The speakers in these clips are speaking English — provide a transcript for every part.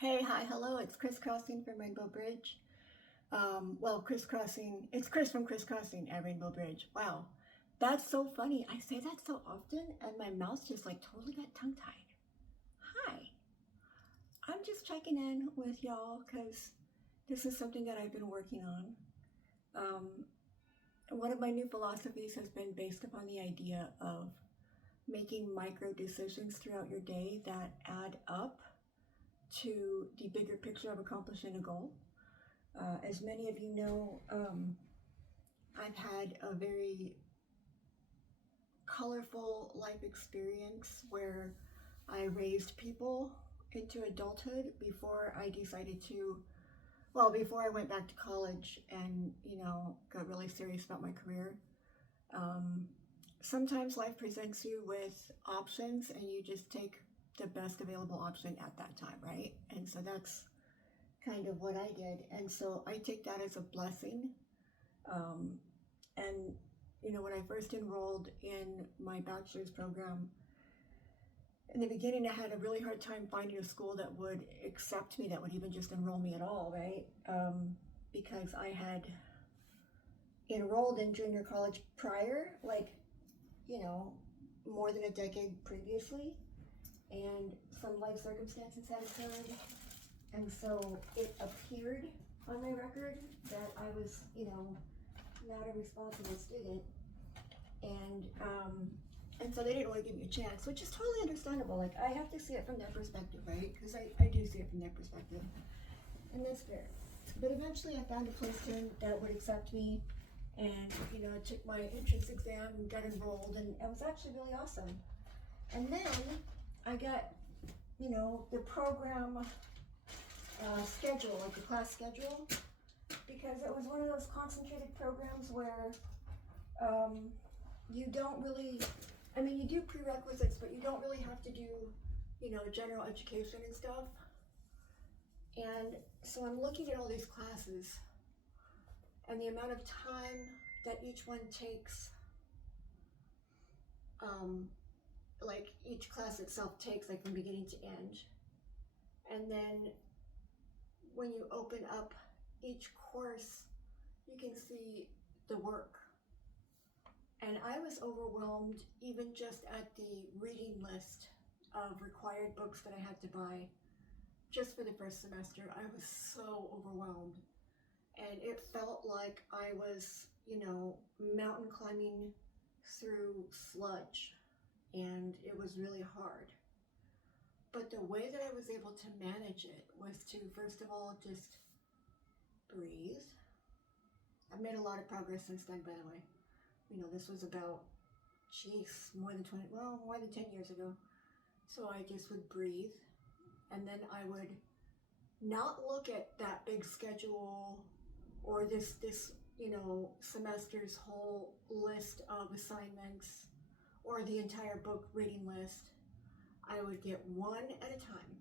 Hey, hi, hello. It's crisscrossing from Rainbow Bridge. Crisscrossing. It's Chris from crisscrossing at Rainbow Bridge. Wow, that's so funny. I say that so often, and my mouth just like totally got tongue-tied. Hi, I'm just checking in with y'all because this is something that I've been working on. Um, One of my new philosophies has been based upon the idea of making micro decisions throughout your day that add up to the bigger picture of accomplishing a goal. As many of you know, I've had a very colorful life experience where I raised people into adulthood before I decided to, before I went back to college and, got really serious about my career. Um, Sometimes life presents you with options and you just take the best available option at that time, right? And so that's kind of what I did. And so I take that as a blessing. Um, and, when I first enrolled in my bachelor's program, in the beginning, I had a really hard time finding a school that would accept me, that would even just enroll me at all, right? Because I had enrolled in junior college prior, more than a decade previously, and some life circumstances had occurred. And so it appeared on my record that I was, not a responsible student. And and so they didn't really give me a chance, which is totally understandable. Like, I have to see it from their perspective, right? Because I do see it from their perspective. And that's fair. But eventually I found a placement that would accept me. And, I took my entrance exam and got enrolled. And it was actually really awesome. And then I got, the program schedule, like the class schedule, because it was one of those concentrated programs where you don't really, you do prerequisites, but you don't really have to do, general education and stuff. And so I'm looking at all these classes and the amount of time that each one takes, like each class itself takes, like from beginning to end. And then when you open up each course, you can see the work. And I was overwhelmed even just at the reading list of required books that I had to buy just for the first semester. I was so overwhelmed. And it felt like I was, mountain climbing through sludge. And it was really hard. But the way that I was able to manage it was to, first of all, just breathe. I've made a lot of progress since then, by the way. This was about, more than 10 years ago. So I just would breathe, and then I would not look at that big schedule or this semester's whole list of assignments or the entire book reading list. I would get one at a time,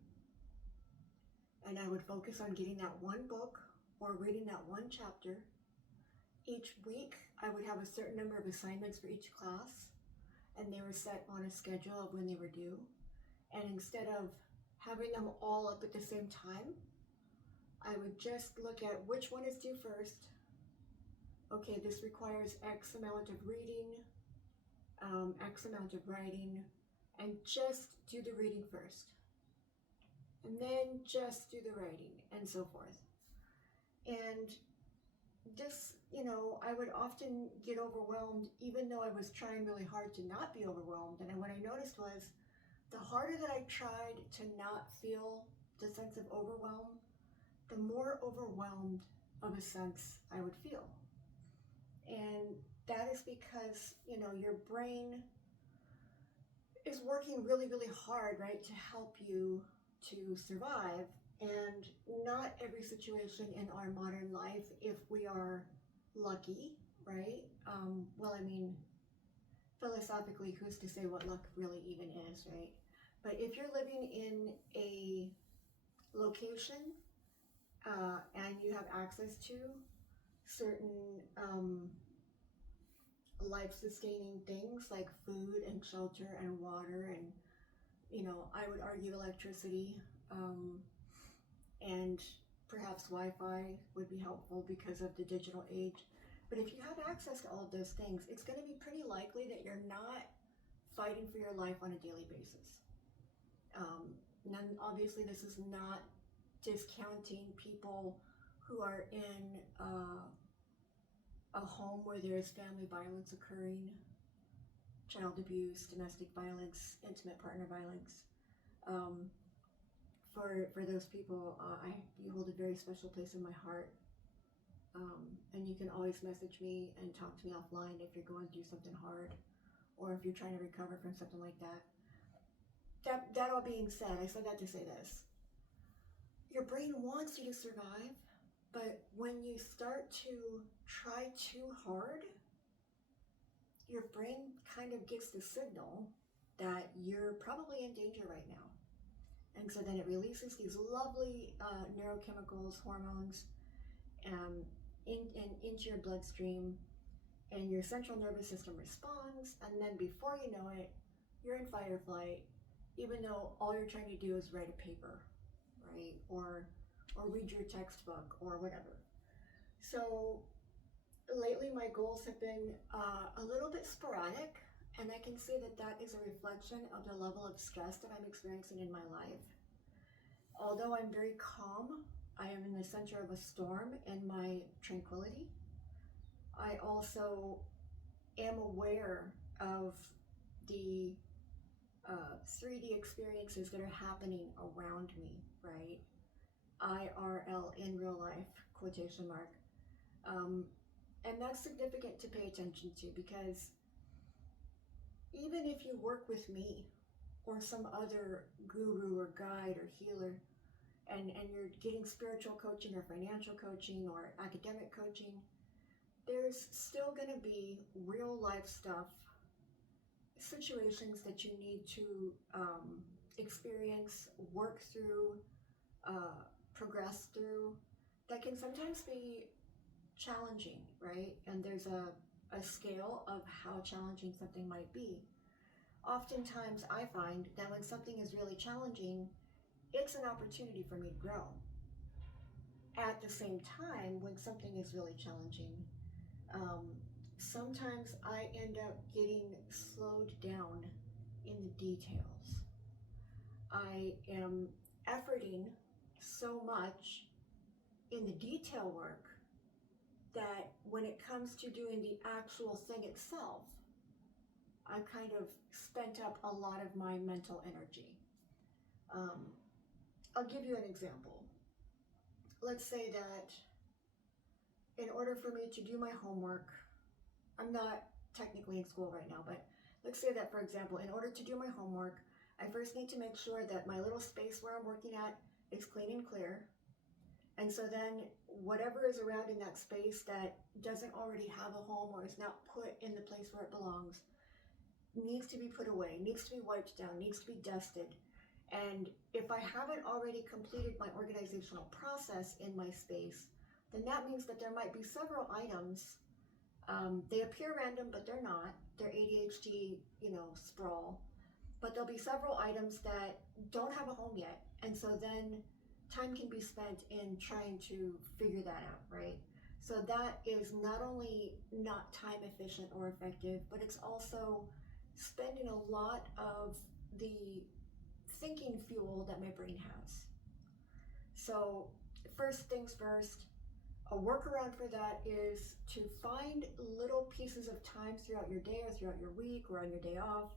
and I would focus on getting that one book or reading that one chapter. Each week, I would have a certain number of assignments for each class, and they were set on a schedule of when they were due. And instead of having them all up at the same time, I would just look at which one is due first. Okay, this requires X amount of reading, X amount of writing, and just do the reading first. And then just do the writing, and so forth. And this, I would often get overwhelmed, even though I was trying really hard to not be overwhelmed. And what I noticed was the harder that I tried to not feel the sense of overwhelm, the more overwhelmed of a sense I would feel. And that is because, your brain is working really, really hard, right, to help you to survive. And not every situation in our modern life, if we are lucky, right? Philosophically, who's to say what luck really even is, right? But if you're living in a location and you have access to certain life-sustaining things like food and shelter and water and, I would argue electricity, and perhaps Wi-Fi would be helpful because of the digital age. But if you have access to all of those things, it's going to be pretty likely that you're not fighting for your life on a daily basis. Obviously, this is not discounting people who are in a home where there is family violence occurring, child abuse, domestic violence, intimate partner violence. For those people, you hold a very special place in my heart. And you can always message me and talk to me offline if you're going through something hard or if you're trying to recover from something like that. That all being said, I said that to say this. Your brain wants you to survive, but when you start to try too hard, your brain kind of gets the signal that you're probably in danger right now. And so then it releases these lovely neurochemicals, hormones, into your bloodstream, and your central nervous system responds, and then before you know it, you're in fight or flight, even though all you're trying to do is write a paper, right? Or read your textbook or whatever. So lately my goals have been a little bit sporadic, and I can say that is a reflection of the level of stress that I'm experiencing in my life. Although I'm very calm, I am in the center of a storm in my tranquility. I also am aware of the 3D experiences that are happening around me, right? IRL, in real life, quotation mark. And that's significant to pay attention to, because even if you work with me or some other guru or guide or healer, and you're getting spiritual coaching or financial coaching or academic coaching, there's still going to be real life stuff, situations that you need to experience, work through, progress through, that can sometimes be challenging, right? And there's a scale of how challenging something might be. Oftentimes I find that when something is really challenging, it's an opportunity for me to grow. At the same time, when something is really challenging, sometimes I end up getting slowed down in the details. I am efforting so much in the detail work that when it comes to doing the actual thing itself, I've kind of spent up a lot of my mental energy. I'll give you an example. Let's say that in order for me to do my homework, I'm not technically in school right now, but let's say that, for example, in order to do my homework, I first need to make sure that my little space where I'm working at is clean and clear. And so then whatever is around in that space that doesn't already have a home or is not put in the place where it belongs needs to be put away, needs to be wiped down, needs to be dusted. And if I haven't already completed my organizational process in my space, then that means that there might be several items. They appear random, but they're not. They're ADHD, sprawl. But there'll be several items that don't have a home yet. And so then time can be spent in trying to figure that out, right? So that is not only not time efficient or effective, but it's also spending a lot of the thinking fuel that my brain has. So first things first, a workaround for that is to find little pieces of time throughout your day or throughout your week or on your day off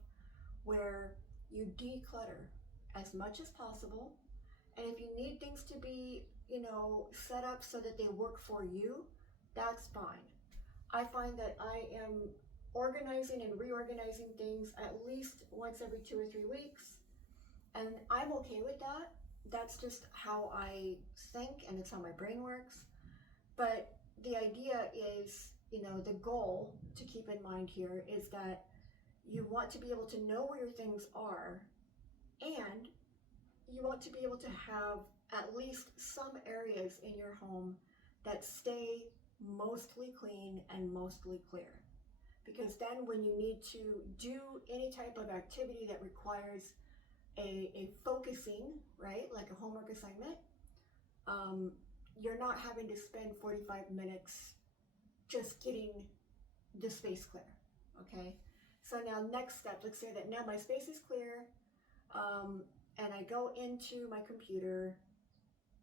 where you declutter as much as possible. And if you need things to be, set up so that they work for you, that's fine. I find that I am organizing and reorganizing things at least once every 2 or 3 weeks. And I'm okay with that. That's just how I think, and it's how my brain works. But the idea is, the goal to keep in mind here is that you want to be able to know where your things are, and you want to be able to have at least some areas in your home that stay mostly clean and mostly clear. Because then when you need to do any type of activity that requires a focusing, right, like a homework assignment, you're not having to spend 45 minutes just getting the space clear. Okay, so now next step, let's say that now my space is clear, and I go into my computer.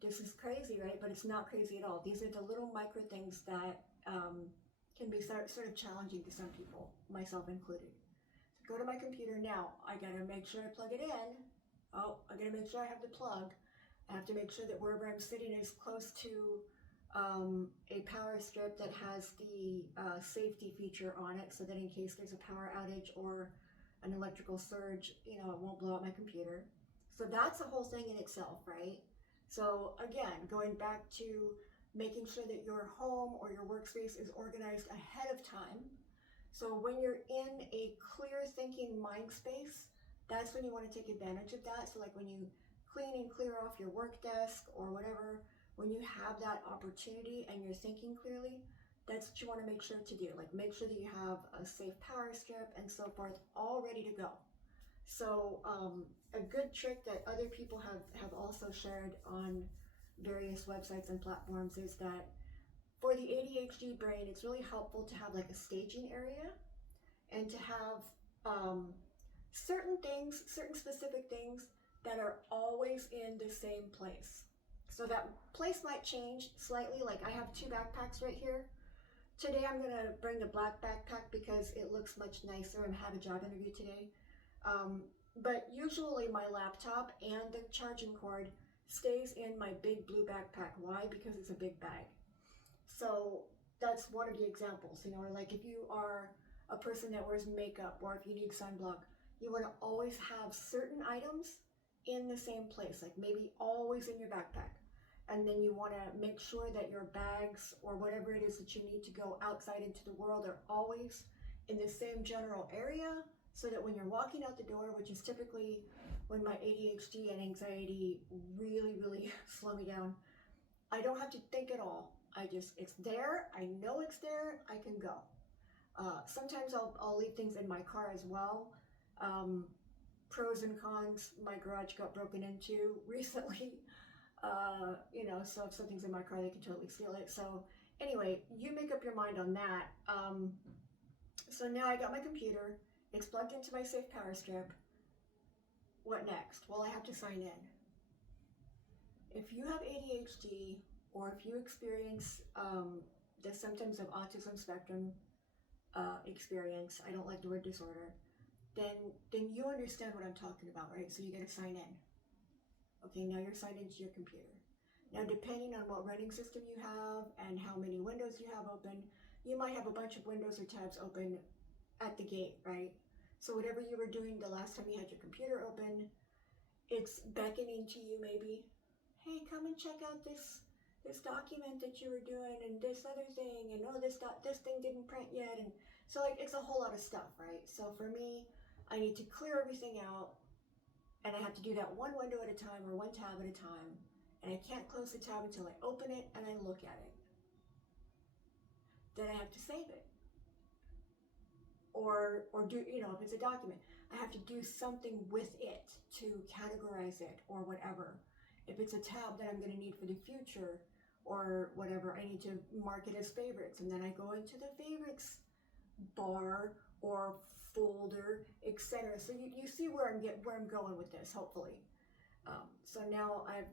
This is crazy, right? But it's not crazy at all. These are the little micro things that can be sort of challenging to some people, myself included. So go to my computer now. I gotta make sure I plug it in. Oh, I gotta make sure I have the plug. I have to make sure that wherever I'm sitting is close to a power strip that has the safety feature on it, so that in case there's a power outage or an electrical surge, you know, it won't blow up my computer. So that's a whole thing in itself, right? So again, going back to making sure that your home or your workspace is organized ahead of time. So when you're in a clear thinking mind space, that's when you want to take advantage of that. So like when you clean and clear off your work desk or whatever, when you have that opportunity and you're thinking clearly, that's what you want to make sure to do. Like make sure that you have a safe power strip and so forth all ready to go. So a good trick that other people have also shared on various websites and platforms is that for the ADHD brain, it's really helpful to have like a staging area and to have certain things, certain specific things that are always in the same place. So that place might change slightly. Like I have two backpacks right here. Today I'm gonna bring the black backpack because it looks much nicer and have a job interview today. But usually my laptop and the charging cord stays in my big blue backpack. Why? Because it's a big bag. So that's one of the examples, you know, or like if you are a person that wears makeup or if you need sunblock, you want to always have certain items in the same place, like maybe always in your backpack. And then you want to make sure that your bags or whatever it is that you need to go outside into the world are always in the same general area, so that when you're walking out the door, which is typically when my ADHD and anxiety really slow me down, I don't have to think at all. It's there, I know it's there, I can go. Sometimes I'll leave things in my car as well. Pros and cons, my garage got broken into recently. You know, so if something's in my car, they can totally steal it. So anyway, you make up your mind on that. So now I got my computer, it's plugged into my safe power strip. What next? Well, I have to sign in. If you have ADHD or if you experience the symptoms of autism spectrum experience, I don't like the word disorder, then you understand what I'm talking about, right? So you gotta sign in. Okay, now you're signed into your computer. Now, depending on what running system you have and how many windows you have open, you might have a bunch of windows or tabs open at the gate, right? So whatever you were doing the last time you had your computer open, it's beckoning to you maybe, hey, come and check out this document that you were doing and this other thing, and oh, this thing didn't print yet. And so like it's a whole lot of stuff, right? So for me, I need to clear everything out, and I have to do that one window at a time or one tab at a time, and I can't close the tab until I open it and I look at it. Then I have to save it. Or do, you know, if it's a document, I have to do something with it to categorize it or whatever. If it's a tab that I'm going to need for the future or whatever, I need to mark it as favorites, and then I go into the favorites bar or folder, etc. So you see where I'm going with this, hopefully. So now I've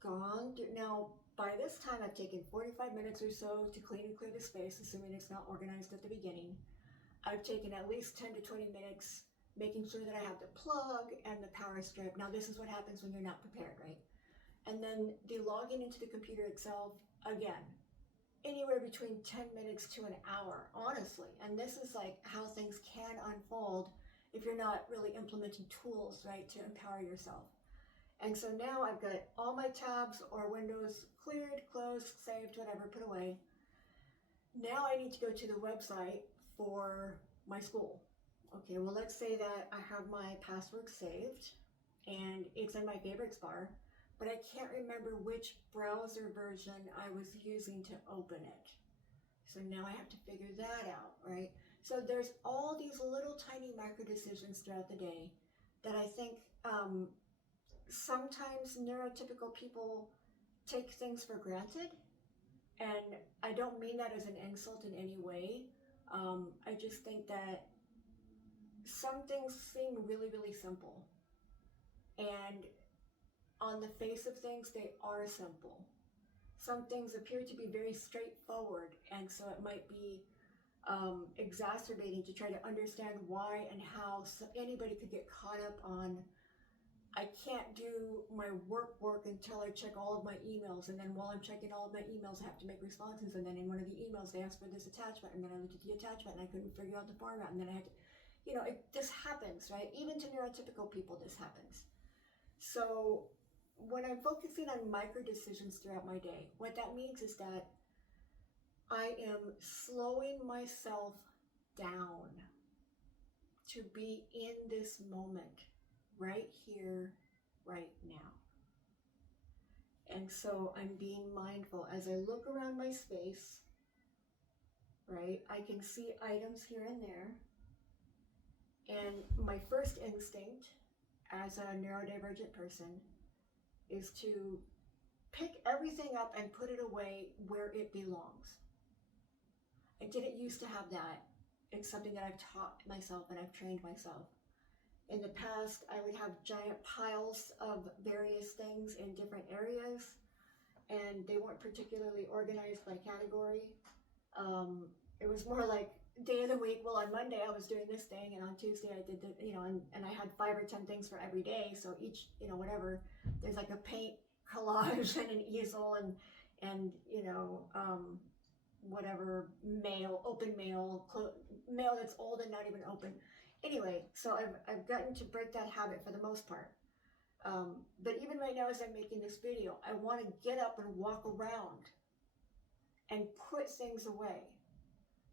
gone through, now by this time I've taken 45 minutes or so to clean and clear the space, assuming it's not organized at the beginning. I've taken at least 10 to 20 minutes making sure that I have the plug and the power strip. Now this is what happens when you're not prepared, right? And then the logging into the computer itself, again, anywhere between 10 minutes to an hour, honestly. And this is like how things can unfold if you're not really implementing tools, right, to empower yourself. And so now I've got all my tabs or windows cleared, closed, saved, whatever, put away. Now I need to go to the website for my school. Okay, well, let's say that I have my password saved and it's in my favorites bar, but I can't remember which browser version I was using to open it. So now I have to figure that out, right? So there's all these little tiny micro decisions throughout the day that I think sometimes neurotypical people take things for granted. And I don't mean that as an insult in any way. I just think that some things seem really, really simple. And on the face of things, they are simple. Some things appear to be very straightforward, and so it might be exacerbating to try to understand why and how anybody could get caught up on, I can't do my work until I check all of my emails, and then while I'm checking all of my emails, I have to make responses, and then in one of the emails they asked for this attachment, and then I looked at the attachment and I couldn't figure out the format, and then I had to, this happens, right? Even to neurotypical people, this happens. So when I'm focusing on micro decisions throughout my day, what that means is that I am slowing myself down to be in this moment, right here, right now. And so I'm being mindful as I look around my space, right? I can see items here and there. And my first instinct as a neurodivergent person is to pick everything up and put it away where it belongs. I didn't used to have that. It's something that I've taught myself and I've trained myself. In the past, I would have giant piles of various things in different areas, and they weren't particularly organized by category. It was more like day of the week. Well, on Monday I was doing this thing, and on Tuesday I did the, and I had 5 or 10 things for every day. So each, whatever, there's like a paint collage and an easel and whatever, mail, open mail, mail that's old and not even open. Anyway, so I've gotten to break that habit for the most part. But even right now as I'm making this video, I want to get up and walk around and put things away.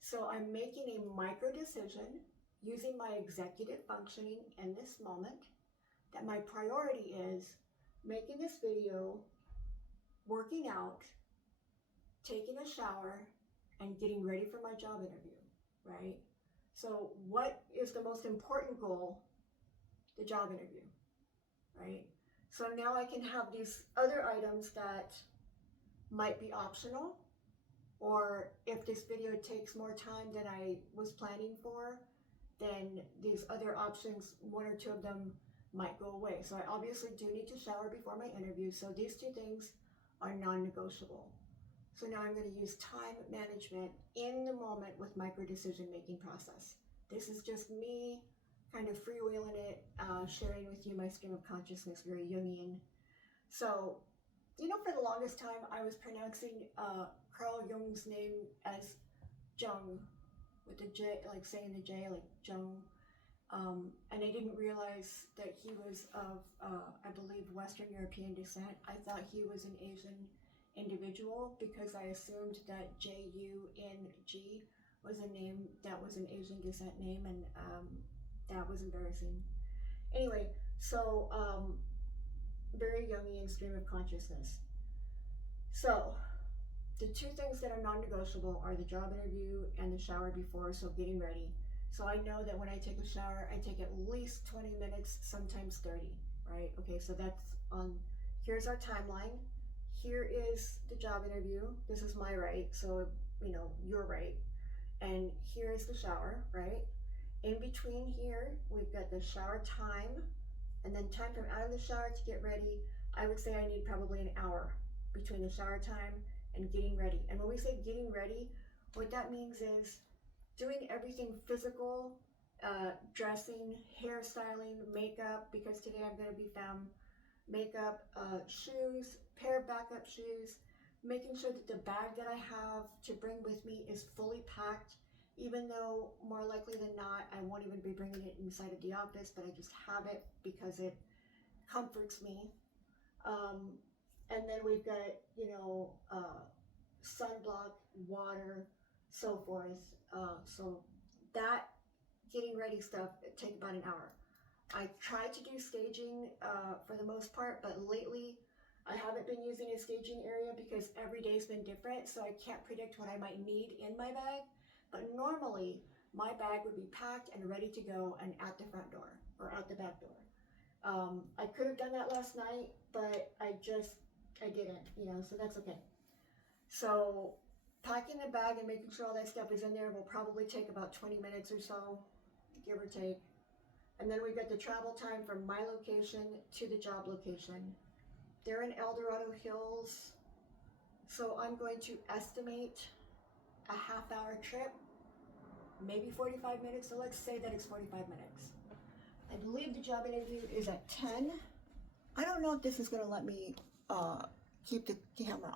So I'm making a micro decision using my executive functioning in this moment that my priority is making this video, working out, taking a shower, and getting ready for my job interview, right? So what is the most important goal? The job interview, right? So now I can have these other items that might be optional, or if this video takes more time than I was planning for, then these other options, 1 or 2 of them might go away. So I obviously do need to shower before my interview. So these 2 things are non-negotiable. So now I'm going to use time management in the moment with micro decision making process. This is just me kind of freewheeling it, sharing with you my stream of consciousness, very Jungian. So, for the longest time I was pronouncing Carl Jung's name as Jung, with the J, like saying the J, like Jung. And I didn't realize that he was of, I believe, Western European descent. I thought he was an Asian individual because I assumed that Jung was a name that was an Asian descent name, and that was embarrassing. Anyway, so very Jungian stream of consciousness. So the 2 things that are non-negotiable are the job interview and the shower before, so getting ready. So I know that when I take a shower, I take at least 20 minutes, sometimes 30, right? Okay, so that's here's our timeline. Here is the job interview. This is my right, so, your right. And here is the shower, right? In between here, we've got the shower time, and then time from out of the shower to get ready. I would say I need probably an hour between the shower time and getting ready. And when we say getting ready, what that means is doing everything physical, dressing, hairstyling, makeup, because today I'm going to be femme, makeup, shoes, pair of backup shoes, making sure that the bag that I have to bring with me is fully packed, even though more likely than not, I won't even be bringing it inside of the office, but I just have it because it comforts me. And then we've got, sunblock, water, so forth. So that getting ready stuff, it takes about an hour. I try to do staging for the most part, but lately I haven't been using a staging area because every day's been different, so I can't predict what I might need in my bag. But normally, my bag would be packed and ready to go and at the front door or out the back door. I could have done that last night, but I just I didn't, you know, so that's okay. So packing the bag and making sure all that stuff is in there will probably take about 20 minutes or so, give or take. And then we've got the travel time from my location to the job location. They're in El Dorado Hills, so I'm going to estimate a half-hour trip, maybe 45 minutes, so let's say that it's 45 minutes. I believe the job interview is at 10. I don't know if this is going to let me keep the camera